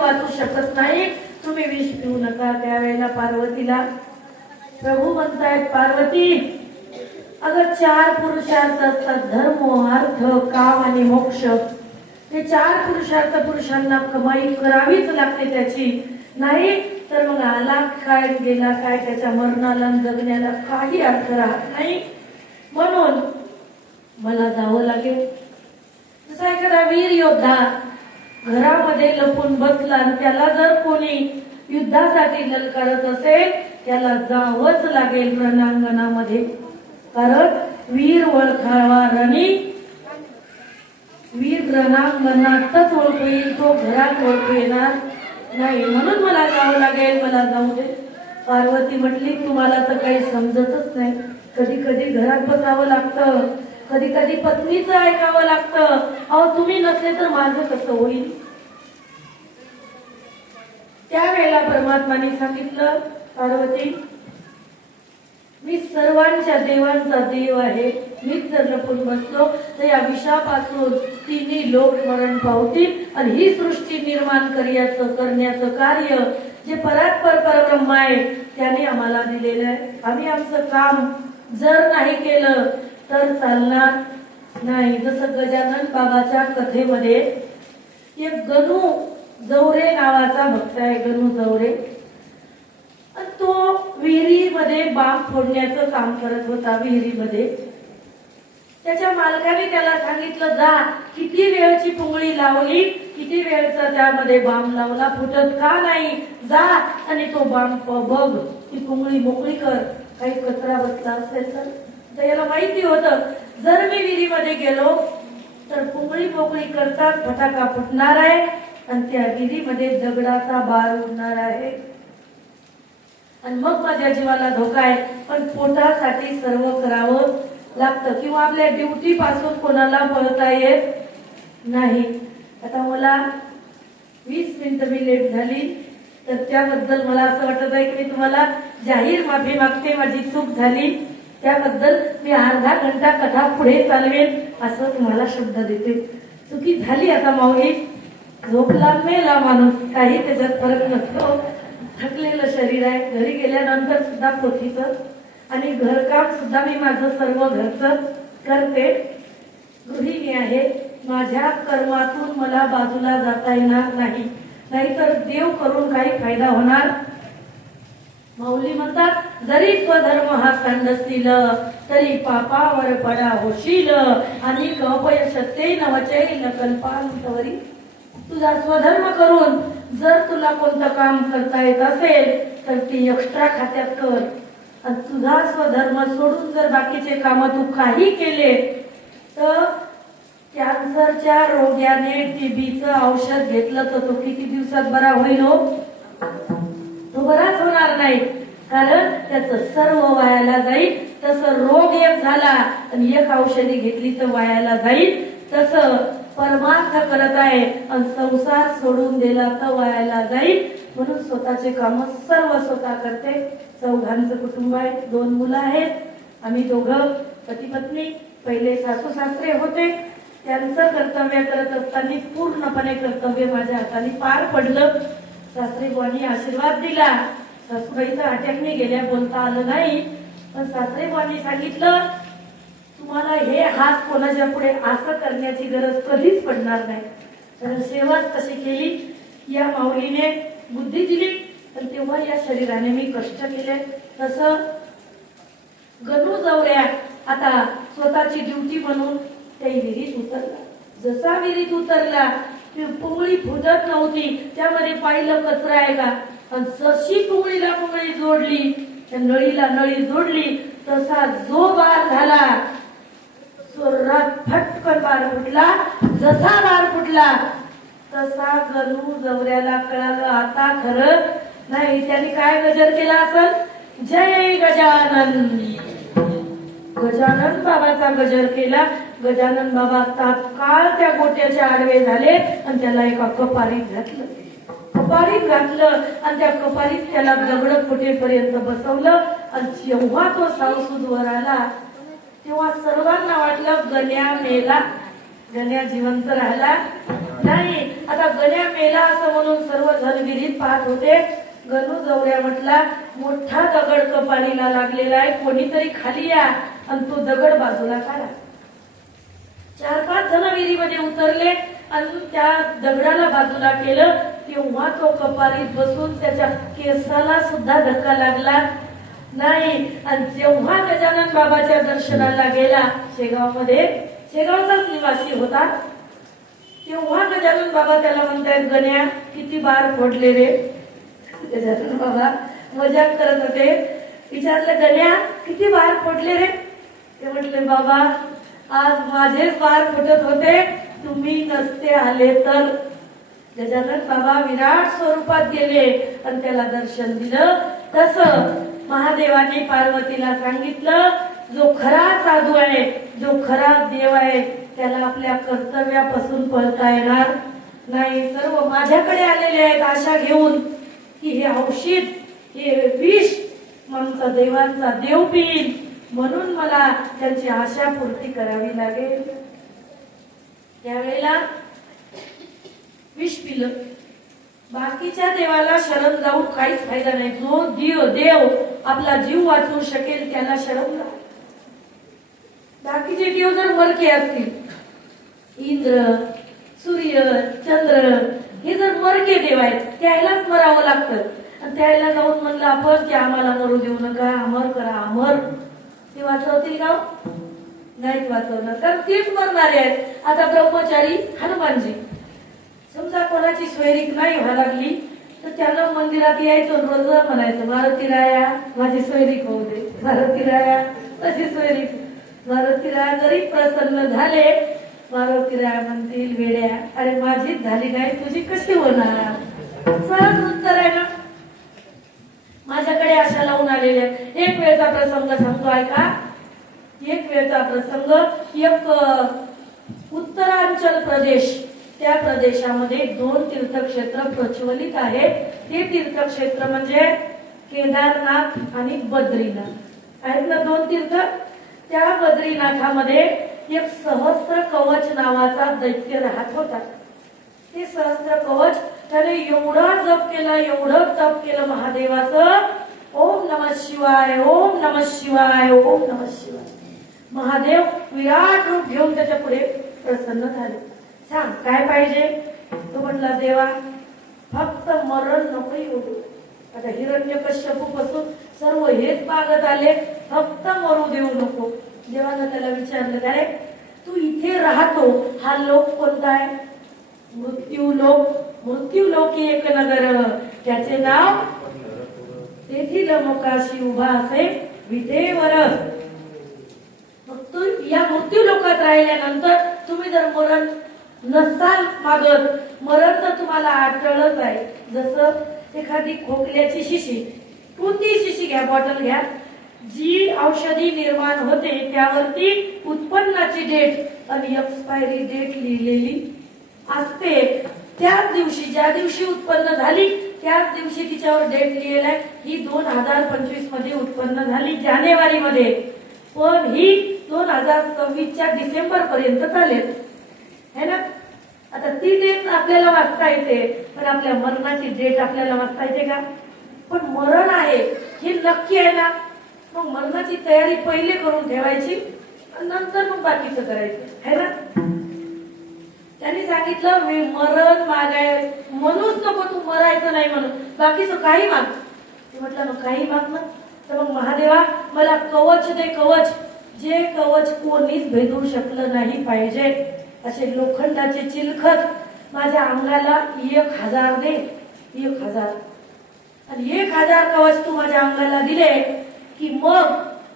वाचू शकत नाही, तुम्ही विष पिऊ नका. त्यावेळेला पार्वतीला प्रभू म्हणतायत, पार्वती अगं 4 पुरुषार्थ असतात, धर्म अर्थ काम आणि मोक्ष. ते 4 पुरुषार्थ पुरुषांना कमाई करावीच लागते त्याची, नाही तर मग आला काय गेला काय, त्याच्या मरणाला जगण्याला काही अर्थ राहत नाही. म्हणून मला जावं लागेल. जसा एखादा वीर योद्धा घरामध्ये लपून बसला आणि त्याला जर कोणी युद्धासाठी ललकारत असेल, त्याला जावंच लागेल रणांगणामध्ये. कारण वीर ओळखावा रणी, वीर रणांगणातच ओळखू येईल, तो घरात ओळखू येणार नाही. म्हणून मला जावं लागेल, मला जाऊ दे. पार्वती म्हटली, तुम्हाला तर काही समजतच नाही. कधी कधी घरात बसावं लागतं, कधी कधी पत्नीचं ऐकावं लागतं. अहो तुम्ही नसले तर माझं कसं होईल. त्यावेळेला परमात्माने सांगितलं, पार्वती मी सर्वांच्या देवांचा देव आहे. मीच जर लपून बसलो तर या विषापासून 3 लोक मरण पावतील. आणि ही सृष्टी निर्माण करण्याचं कार्य जे परात्पर परब्रह्म आहे त्याने आम्हाला दिलेलं आहे. आम्ही आमचं काम जर नाही केलं तर चालणार नाही. जसं गजानन बाबाच्या कथेमध्ये एक गणू जवरे नावाचा भक्त आहे, गणू जवरे. तो विहिरीमध्ये बांब फोडण्याचं काम करत होता. विहिरीमध्ये त्याच्या मालकाने त्याला सांगितलं, जा किती वेळची पुंगळी लावली, किती वेळचा त्यामध्ये बांब लावला, फुटत का नाही, जा आणि तो बांब बघ, ती पुंगळी मोकळी कर, काही कचरा बसला असेल तर. याला माहिती होतं जर मी विहिरीमध्ये गेलो तर पुंगळी मोकळी करतात फटाका फुटणार आहे आणि त्या विहिरीमध्ये दगडाचा बार उडणार आहे आणि मग माझ्या जीवाला धोका आहे. पण पोटासाठी सर्व करावं लागतं किंवा आपल्या ड्युटी पासून कोणाला पळता येत नाही. आता मला 20 मिनिटं मी लेट झाली तर त्याबद्दल मला असं वाटत आहे की मी तुम्हाला जाहीर माफी मागते. माझी चूक झाली त्याबद्दल मी अर्धा घंटा कथा पुढे चालवेन असं तुम्हाला शब्द देते. चुकी झाली आता माऊली, झोपला मेला माणूस, काही त्याच्यात फरक नसतो. थकलेलं शरीर आहे, घरी गेल्यानंतर सुद्धा पोथीचं आणि घरकाम सुद्धा मी माझं सर्व घरचं करते. गृहिणी आहे, माझ्या कर्मातून मला बाजूला जाता येणार नाही, नाहीतर देव करून काही फायदा होणार. माऊली म्हणतात, जरी स्वधर्म हा सांडसील तरी पापावर पडा होशील आणि अपयशते नवचैल कल्पांतवरी. तुझा स्वधर्म करून जर तुला कोणतं काम करता येत असेल तर ती एक्स्ट्रा खात्यात कर. आणि तुझा स्वधर्म सोडून जर बाकीचे काम तू काही केले तर कॅन्सरच्या रोग्याने टीबीचं औषध घेतलं तर तो किती दिवसात बरा होईल हो? तो बराच होणार नाही, कारण त्याचं सर्व वायाला जाईल. तसं रोग एक झाला आणि एक औषधी घेतली तर वायाला जाईल. तसं परमार्थ करत आहे आणि संसार सोडून दिला तर वायाला जाईल. म्हणून स्वतःचे काम सर्व स्वतः करते. 4 कुटुंब आहे, 2 मुलं आहेत. आम्ही दोघं पती पत्नी. पहिले सासू सासरे होते, त्यांचं कर्तव्य करत असताना पूर्णपणे कर्तव्य माझ्या हाताने पार पडलं. सासरे बुवांनी आशीर्वाद दिला. सासूबाईचा अटॅकने गेल्या, बोलता आलं नाही. पण सासरे बुवांनी सांगितलं, तुम्हाला हे हात कोणाच्या पुढे असं करण्याची गरज कधीच पडणार नाही. कारण सेवाच तशी केली. या माऊलीने बुद्धी दिली आणि तेव्हा या शरीराने मी कष्ट केले. तसं गणू जवऱ्या आता स्वतःची ड्युटी म्हणून त्या विहिरीत उतरला. जसा विहिरीत उतरला पुंगळी फुटत नव्हती, त्यामध्ये पाहिलं कचरा आहे का. आणि जशी पुंगळीला पुंगळी जोडली, त्या नळीला नळी जोडली, तसा जो बार झाला जोरात फटकन बार फुटला. जसा बार फुटला तसा गणू जवऱ्याला कळालं आता खरं नाही. त्याने काय गजर केला असेल, जय गजानन. गजानन बाबाचा गजर केला. गजानन बाबा तात्काळ त्या गोट्याच्या आडवे झाले आणि त्याला एका कपारीत घातलं. कपारीत घातलं आणि त्या कपारीत त्याला दगड फुटेपर्यंत बसवलं. आणि जेव्हा तो सावसूद वर आला तेव्हा सर्वांना वाटलं गण्या मेला, गण्या जिवंत राहिला. नाही. आता गण्या मेला असं म्हणून सर्वजण विहिरीत पाहत होते. गणू जवऱ्या म्हटला, मोठा दगड कपाळीला लागलेला आहे, कोणीतरी खाली या आणि तो दगड बाजूला काढा. 4-5 जण विहिरीमध्ये उतरले आणि त्या दगडाला बाजूला केलं. तेव्हा तो कपाळीत बसून त्याच्या केसाला सुद्धा धक्का लागला नाही. आणि जेव्हा गजानन बाबाच्या दर्शनाला गेला, शेगावमध्ये, शेगावचाच निवासी होता, तेव्हा गजानन बाबा त्याला म्हणतायत, गण्या किती बार फोडले रे. गजानन बाबा मजाक करत होते. विचारलं, गण्या किती बार फोडले रे. ते म्हटले, बाबा आज माझेच बार फुटत होते, तुम्ही नसते आले तर. गजानन बाबा विराट स्वरूपात गेले आणि त्याला दर्शन दिलं. तसं महादेवाने पार्वतीला सांगितलं, जो खरा साधू आहे, जो खरा देव आहे, त्याला आपल्या कर्तव्यापासून पळता येणार नाही. सर्व माझ्याकडे आलेले आहेत आशा घेऊन की हे औषध, हे विष आमचा देवांचा देव पिईल, म्हणून मला त्यांची आशा पूर्ती करावी लागेल. त्यावेळेला विष पिलं. बाकीच्या देवाला शरण जाऊन काहीच फायदा नाही. जो देव आपला जीव वाचवू शकेल त्याला शरण जा. बाकीचे देव जर मरके असतील, इंद्र, सूर्य, चंद्र, हे जर मरके देव आहेत, त्यालाच मरावं लागतं. आणि त्याला जाऊन म्हणलं आपण की आम्हाला मरू देऊ नका, अमर करा, अमर, ते वाचवतील का? नाहीच वाचवणार, कारण तेच मरणारे आहेत. आता ब्रह्मचारी हनुमानजी, समजा कोणाची स्वैरिक नाही व्हायला लागली तर त्यानं मंदिरात यायचं, रोज म्हणायचं, मारुती राया माझी स्वैरिक होऊ दे, मारुती राया माझी स्वैरिक. मारुती राया जरी प्रसन्न झाले, मारुती राया म्हणतील, वेड्या, अरे माझीच झाली नाही, तुझी कशी होणार. सहज उत्तर आहे ना. माझ्याकडे आशा लावून आलेले. एक वेळचा प्रसंग सांगतो ऐका. एक वेळचा प्रसंग, एक उत्तरांचल प्रदेश, त्या प्रदेशामध्ये 2 तीर्थक्षेत्र प्रचलित आहेत. ते तीर्थक्षेत्र म्हणजे केदारनाथ आणि बद्रीनाथ आहेत ना, 2 तीर्थ. त्या बद्रीनाथामध्ये एक सहस्त्र कवच नावाचा दैत्य राहत होता. ते सहस्त्र कवच त्याने एवढा जप केला, एवढं तप केलं महादेवाचं, ओम नमः शिवाय, ओम नमः शिवाय, ओम नमः शिवाय. महादेव विराट रूप घेऊन त्याच्या पुढे प्रसन्न झाले. सांग काय पाहिजे. तो म्हटला, देवा फक्त मरण नको येऊ. आता हिरण्यकश्यपू पासून सर्व हेच मागत आले, फक्त मरू देऊ नको. देवानं त्याला विचारलं, काय तू इथे राहतो, हा लोक कोणता आहे? मृत्यू लोक. मृत्यू लोकी एक नगर, त्याचे नाव तेथील मोकाशी उभा असे विधेवर. मग तू या मृत्यू लोकात राहिल्यानंतर तुम्ही जर मरण नसाल मागत, मरण तर तुम्हाला अडचणच आहे. जसं एखादी खोकल्याची शिशी, कोणती शिशी घ्या, बॉटल घ्या, जी औषधी निर्माण होते त्यावरती उत्पन्नाची डेट आणि एक्सपायरी डेट लिहिलेली असते. त्याच दिवशी, ज्या दिवशी उत्पन्न झाली त्याच दिवशी तिच्यावर डेट लिहिलेला आहे. ही 2025 मध्ये उत्पन्न झाली, जानेवारी मध्ये, पण ही 2026च्या डिसेंबर पर्यंत चालेल, है ना. आता ती डेट आपल्याला वाचता येते, पण आपल्या मरणाची डेट आपल्याला वाचता येते का? पण मरण आहे हे नक्की आहे ना. मग मरणाची तयारी पहिले करून ठेवायची, नंतर मग बाकीचं करायचं, है ना. त्यांनी सांगितलं, मरण मागाय म्हणूच नको, तू मरायचं नाही म्हणून, बाकीचं काही माग. म्हटलं मग काही माग ना. तर मग महादेवा मला कवच दे, कवच, जे कवच कोणीच भेदू शकलं नाही पाहिजे, असे लोखंडाचे चिलखत माझ्या अंगाला 1000 दे, 1000. आणि 1000 कवच तू माझ्या अंगाला दिले की मग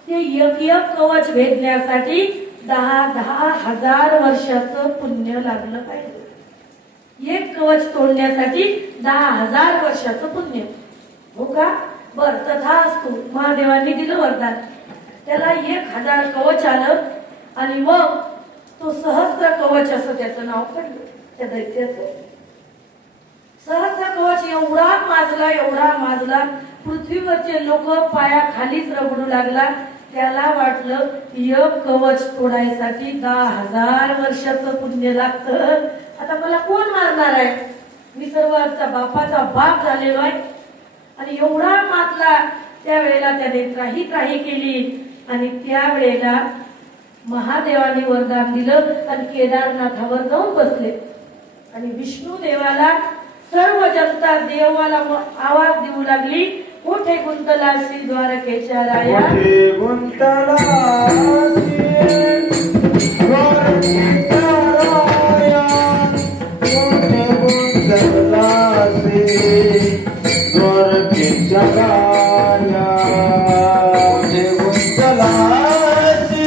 ते एक कवच भेदण्यासाठी 10,000 वर्षाचं पुण्य लागलं पाहिजे. एक कवच तोडण्यासाठी 10,000 वर्षाचं पुण्य, हो का? बर, तथा असतो. महादेवांनी दिलं वरदान, त्याला 1000 कवच आलं आणि मग तो सहस्त्र कवच असं त्याचं नाव पडलं त्या दैत्याचं. सहस्त्र कवच एवढा माजला, एवढा माजला, पृथ्वीवरचे लोक पाया खालीच रगडू लागला. त्याला वाटलं एक कवच तोडायसाठी 10,000 वर्षाचं पुण्य लागतं आता मला कोण मारणार आहे? मी सर्वांचा बापाचा बाप झालेलो आहे. आणि एवढा मातला त्यावेळेला त्याने त्राही केली. आणि त्यावेळेला महादेवाने वरदान दिलं आणि केदारनाथावर जाऊन बसले. आणि विष्णू देवाला सर्व जनता देवाला आवाज देऊ लागली, मोठे गुंतला श्री द्वारकेच्या राया, मोठे गुंतला श्री द्वारकेच्या